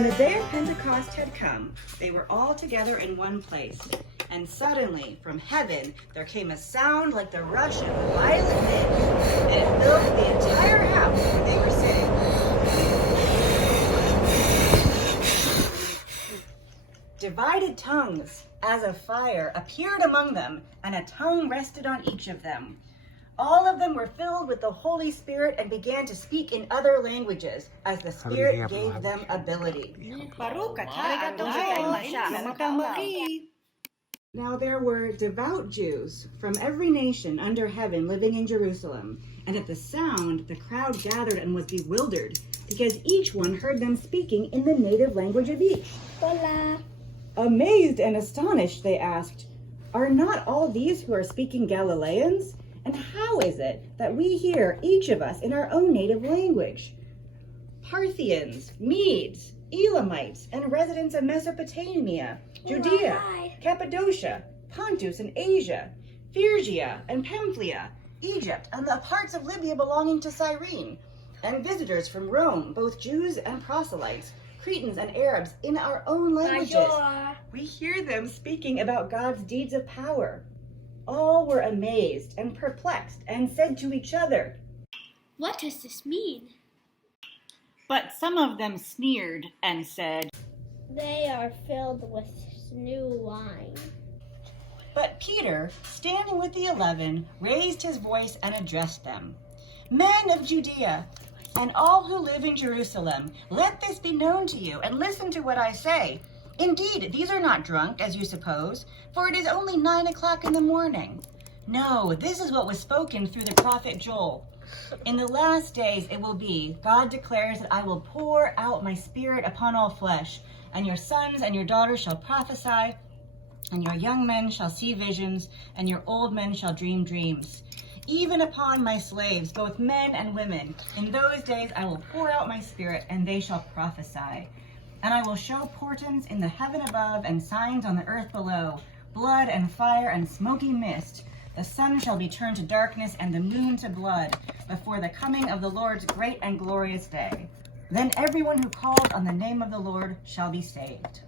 When the day of Pentecost had come, they were all together in one place. And suddenly, from heaven, there came a sound like the rush of violent wind, and it filled the entire house where they were sitting. Divided tongues, as of fire, appeared among them, and a tongue rested on each of them. All of them were filled with the Holy Spirit and began to speak in other languages as the Spirit gave them ability. Now there were devout Jews from every nation under heaven living in Jerusalem, and at the sound the crowd gathered and was bewildered, because each one heard them speaking in the native language of each. Hola. Amazed and astonished, they asked, "Are not all these who are speaking Galileans? And how is it that we hear, each of us, in our own native language? Parthians, Medes, Elamites, and residents of Mesopotamia, Judea, Cappadocia, Pontus and Asia, Phrygia and Pamphylia, Egypt, and the parts of Libya belonging to Cyrene, and visitors from Rome, both Jews and proselytes, Cretans and Arabs, in our own languages. We hear them speaking about God's deeds of power." All were amazed and perplexed and said to each other, What does this mean? But some of them sneered and said, They are filled with new wine. But Peter, standing with the 11, raised his voice and addressed them. "Men of Judea, and all who live in Jerusalem, let this be known to you, and listen to what I say. Indeed, these are not drunk, as you suppose, for it is only 9 o'clock in the morning. No, this is what was spoken through the prophet Joel. In the last days it will be, God declares, that I will pour out my Spirit upon all flesh, and your sons and your daughters shall prophesy, and your young men shall see visions, and your old men shall dream dreams. Even upon my slaves, both men and women, in those days I will pour out my Spirit, and they shall prophesy. And I will show portents in the heaven above and signs on the earth below, blood and fire and smoky mist. The sun shall be turned to darkness and the moon to blood before the coming of the Lord's great and glorious day. Then everyone who calls on the name of the Lord shall be saved."